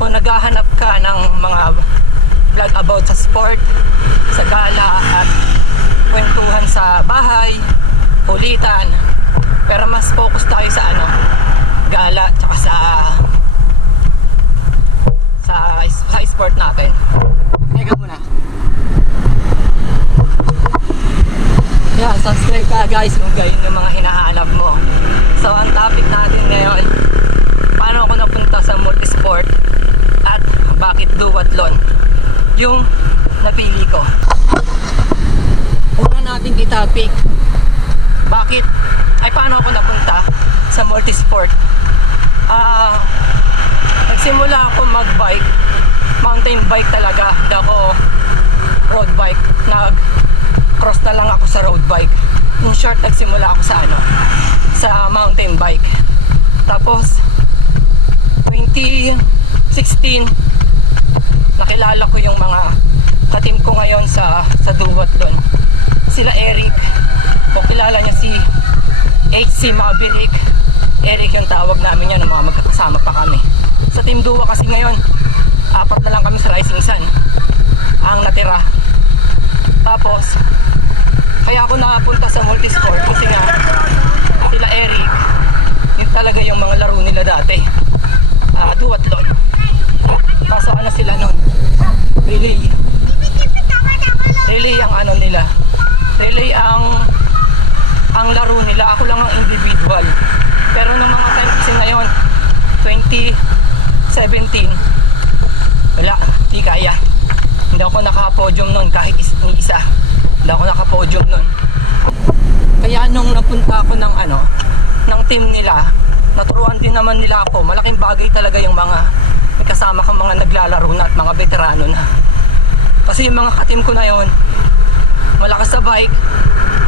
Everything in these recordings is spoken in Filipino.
Kung naghahanap ka ng mga vlog about sa sport, sa gala at kwentuhan sa bahay, kulitan, pero mas focus tayo sa gala tsaka sa sport natin. Teka muna. Yeah, subscribe ka guys kung gayon yung mga hinahanap mo. So ang topic natin ngayon, paano ako napunta sa multisport at bakit duathlon yung napili ko. Una nating i-topic, paano ako napunta sa multisport. Nagsimula ako mag-bike, mountain bike talaga, hindi ako road bike. Nag-cross na lang ako sa road bike. In short, nagsimula ako sa mountain bike. Tapos 2016 nakilala ko yung mga katim ko ngayon sa duathlon. Sila Eric, kung kilala niya si HC Maverick, Eric yung tawag namin yan, ng mga magkakasama pa kami. Sa Team Dua kasi ngayon, 4 na lang kami sa Rising Sun ang natira. Tapos kaya ako nakapunta sa multisport kasi nga sila Eric, yun talaga yung mga laro nila dati, duathlon. Kaso sila nun, relay ang nila, relay ang laro nila. Ako lang ang individual. Pero nung mga time kasi ngayon 2017, wala, di kaya. Hindi ako nakapodium nun kahit ni isa. Hindi ako nakapodium nun. Kaya nung napunta ako ng team nila, naturuan din naman nila ako. Malaking bagay talaga yung mga may kasama kang mga naglalaro na at mga veterano na. Kasi yung mga ka-team ko na yon, malakas sa bike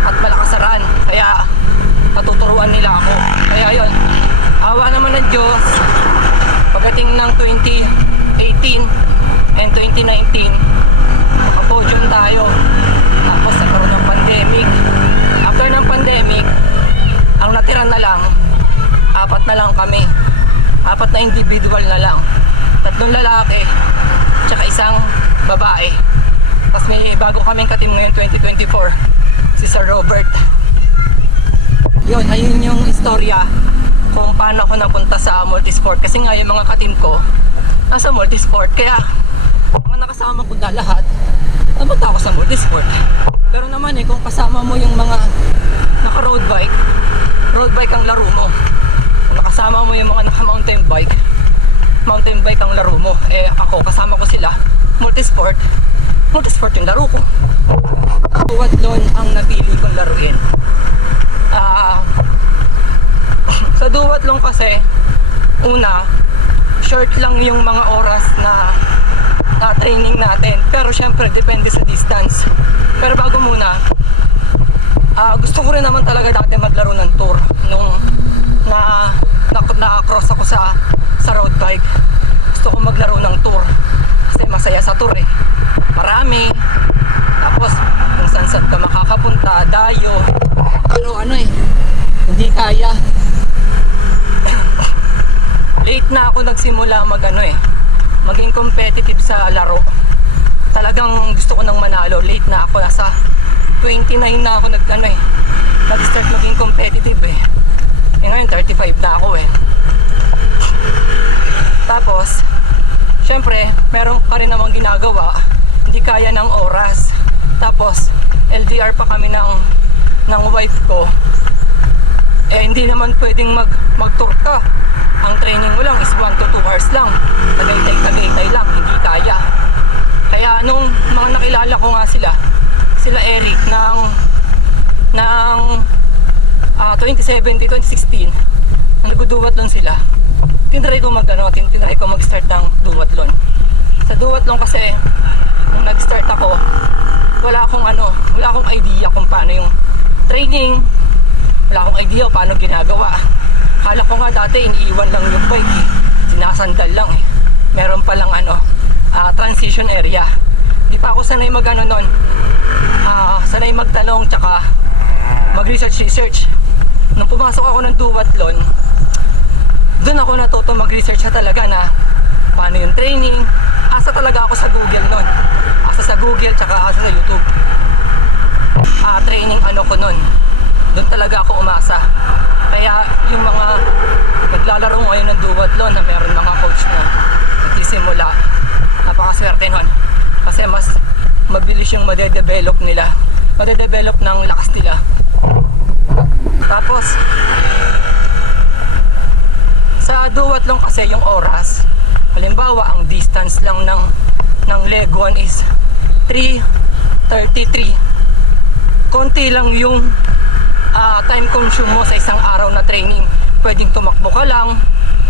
at malakas sa run. Kaya natuturuan nila ako. Kaya yon, awa naman ng Diyos, pagdating ng 2018 and 2019, nakapodium tayo. Tapos nagkaroon ng pandemic. After ng pandemic, ang natira na lang, 4 na lang kami. 4 na individual na lang. 3 lalaki, tsaka 1 babae. Tapos may bago kaming katim ngayon 2024, si Sir Robert. Yun, ayun yung istorya kung paano ako napunta sa multisport. Kasi nga yung mga katim ko nasa multisport. Kaya mga nakasama ko na lahat, napunta ako sa multisport. Pero naman kung kasama mo yung mga naka-road bike ang laro mo. Kung nakasama mo yung mga naka-mountain bike ang laro mo. Ako, kasama ko sila, multisport yung laro ko. Duathlon ang napili kong laruin. Sa duathlon kasi, una, short lang yung mga oras na training natin. Pero syempre, depende sa distance. Pero bago muna, gusto ko rin naman talaga dati maglaro ng tour. Nung na-cross ako sa road bike, gusto ko maglaro ng tour. Kasi masaya sa tour marami. Tapos, kung saan ka makakapunta, dayo. Pero hindi kaya. Late na ako nagsimula maging competitive sa laro. Talagang gusto ko nang manalo. Late na ako, nasa 29 na ako nag-start maging competitive ngayon 35 na ako Tapos syempre meron pa rin namang ginagawa, hindi kaya ng oras. Tapos LDR pa kami ng wife ko. Hindi naman pwedeng mag-tour ka. Ang training mo lang is 1 to 2 hours lang. Tagaytay lang, hindi kaya. Kaya nung mga nakilala ko nga sila Eric ng 2017, 2016, nag-duathlon sila. Tinry ko mag-start ng duathlon. Sa duathlon kasi, nung nag-start ako, wala akong idea kung paano yung training. Wala akong idea paano ginagawa. Kala ko nga dati iniiwan lang yung bike sinasandal lang Meron pa lang transition area. Di pa ako sanay nun. Sanay magtanong tsaka mag-research. Nung pumasok ako ng duathlon, doon ako natuto mag-research talaga na paano yung training. Asa talaga ako sa Google nun. Asa sa Google, tsaka asa sa YouTube. Training ano ko nun. Doon talaga ako umasa. Kaya yung mga naglalaro ngayon ng duwatlon na meron mga coach na nagsisimula, napakaswerte nun. Kasi mas mabilis yung madedevelop nila. Madedevelop ng lakas nila. Tapos, sa duwatlon kasi yung oras, halimbawa ang distance lang ng leg 1 is 3:33. Konti lang yung time consume mo sa isang araw na training. Pwedeng tumakbo ka lang,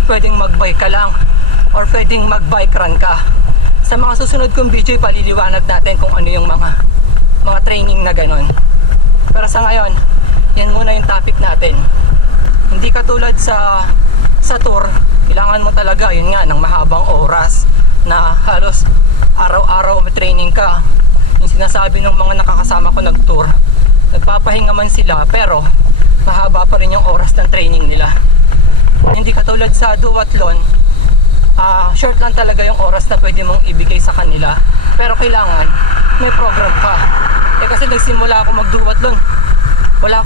pwedeng magbike ka lang, or pwedeng magbike run ka. Sa mga susunod kong video, paliliwanag natin kung ano yung mga training na ganon. Pero sa ngayon, yan muna yung topic natin. Hindi katulad sa tour, kailangan mo talaga yun nga ng mahabang oras na halos araw-araw may training ka. Yung sinasabi ng mga nakakasama ko nag-tour, nagpapahinga man sila pero mahaba pa rin yung oras ng training nila. Hindi katulad sa duwatlon, short lang talaga yung oras na pwede mong ibigay sa kanila, pero kailangan may program ka. Kasi nagsimula ako magduwatlon, wala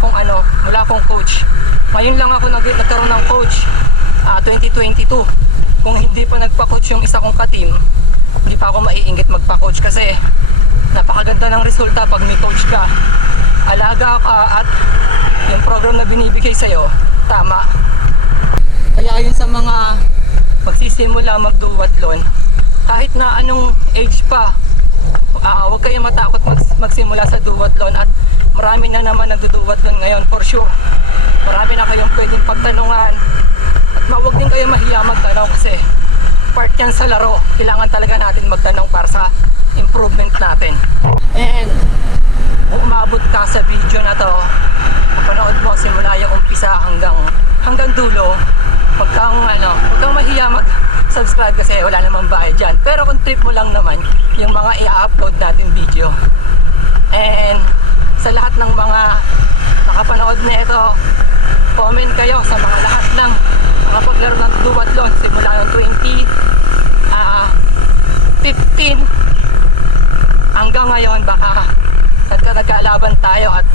akong coach. Ngayon lang ako nagkaroon ng coach, 2022. Kung hindi pa nagpa-coach yung isa kong ka-team, hindi pa ako maiinggit magpa-coach kasi napakaganda ng resulta pag may coach ka. Alaga ka at yung program na binibigay sa'yo, tama. Kaya yun sa mga magsisimula magduwatlon, kahit na anong age pa, huwag kayong matakot magsimula sa duwatlon at marami na naman nagduduwatlon ngayon for sure. Marami na kayong pwedeng pagtanungan at huwag din kayo mahiya magtanong kasi part yan sa laro. Kailangan talaga natin magtanong para sa improvement natin. And kung umabot ka sa video na to, mapanood mo simula yung umpisa hanggang dulo, huwag kang mahiya mag-subscribe kasi wala namang bayad dyan. Pero kung trip mo lang naman yung mga i-upload natin video. And sa lahat ng mga nakapanood na ito, comment kayo sa mga lahat ng nakapaglaro ng duwatlon simula ng 2015 hanggang ngayon. Baka nagkalaban tayo at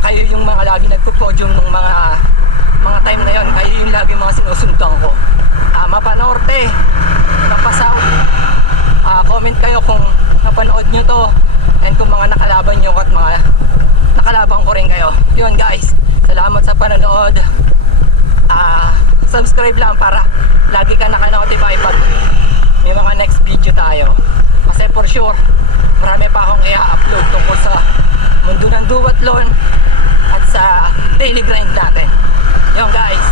kayo yung mga lagi nagpo-podium ng mga time na yon. Kayo yung lagi mga sinusundan ko. Mapanorte, Mapasaw, comment kayo kung napanood nyo to and kung mga nakalaban nyo at mga nakalaban ko rin kayo. Yun guys, salamat sa panonood. Subscribe lang para lagi ka naka-notify pag may mga next video tayo. Kasi for sure, marami pa akong i-upload tungkol sa mundo ng duwatlon at sa daily grind natin. Yun guys,